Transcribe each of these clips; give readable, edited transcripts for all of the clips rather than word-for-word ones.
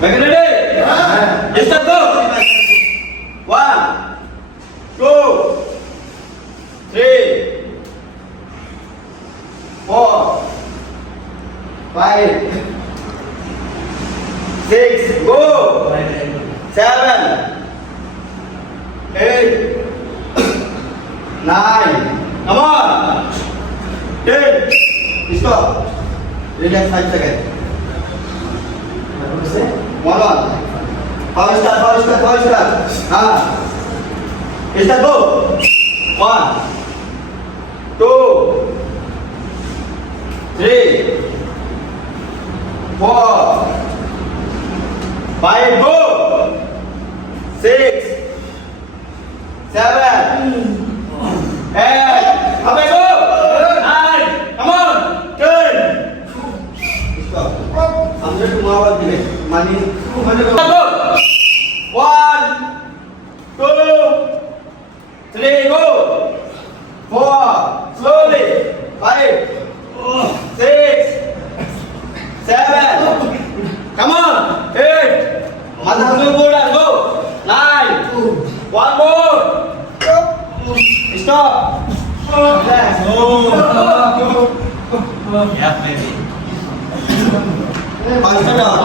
Back ready? Yes, start go. 1, 2, 3, 4, 5, 6, go. 7, 8, 9, come on. 10, stop. Relax 5 seconds. 1, 1. Power start. Start go. 1, 2, 3, 4, 5, go. 6, 7, 8, come back, go. 9, come on. 10. Stop. I'm going to move on. Money. Go. 1, 2, 3, go. 4, slowly. 5, 6, 7. Come on. 8. Go. 9. 1 more. Stop. Relax. Yeah, maybe. Power start.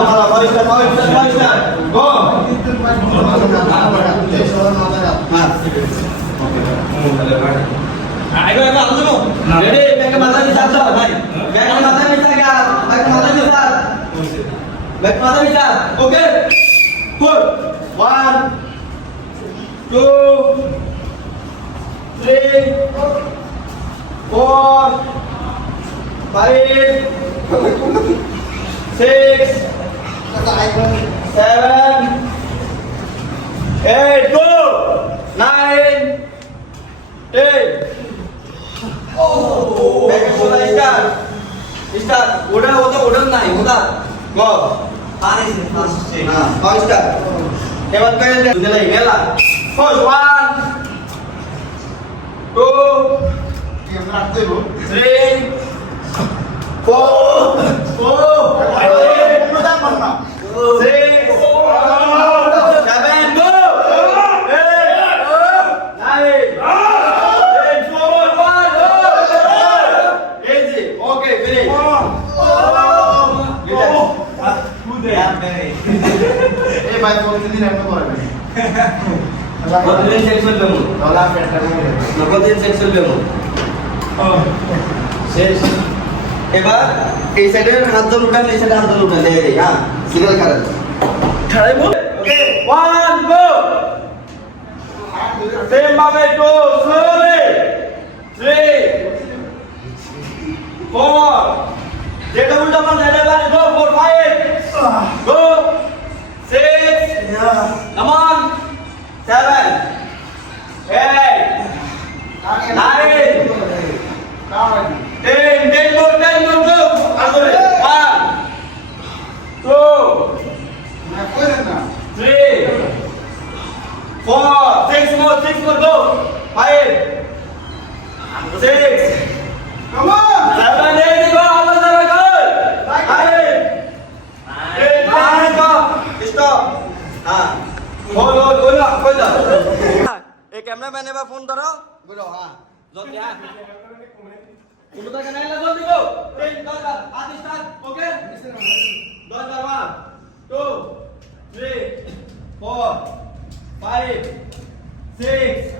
Go. Ayo, ready? Back mata bisa sah, baik. Back mata bisa क्या? Back mata bisa. Back mata bisa. Okay. Good. 1, 2, 3, 4, 5, 6, 7, 8, go. 9, 10. Back mulai start. Udah naik, udah. Go. Panis ini fast change. Nah, kau start. Hebat kalian dia. Sudah lagi, lah. Push 1, 2, 3, 4, 6, 7, go. 8, 9, 10, 4, 1, go. Easy. Okay, finish. Yeah, maybe. Kontin section bemo. Kontin section bemo. শেষ এবার এই সাইডের হাত ধরে উঠান এই সাইডে হাত ধরে উঠান এই হ্যাঁ সিগন্যাল করেন ঠাড়াই বল ওকে 1 গো সেম ভাবে গো স্লোলি 3 4 যেটা উল্টা পান যেটা বারে গো 4 5 গো 6 come on 7 8 9 10 more, go. Agora. 1, 2, 3, 4, 6 more, go. 5, 6. Come on. 7, 8, go. Almost there, go. 9, 10, go. Stop. हाँ. बोलो. एक कैमरामैन ने फोन करो. बोलो हाँ. जो क्या? उनको क्या नहीं लगा दियो 10 10 आदि स्टार्ट ओके 10 1 2 3 4 5 6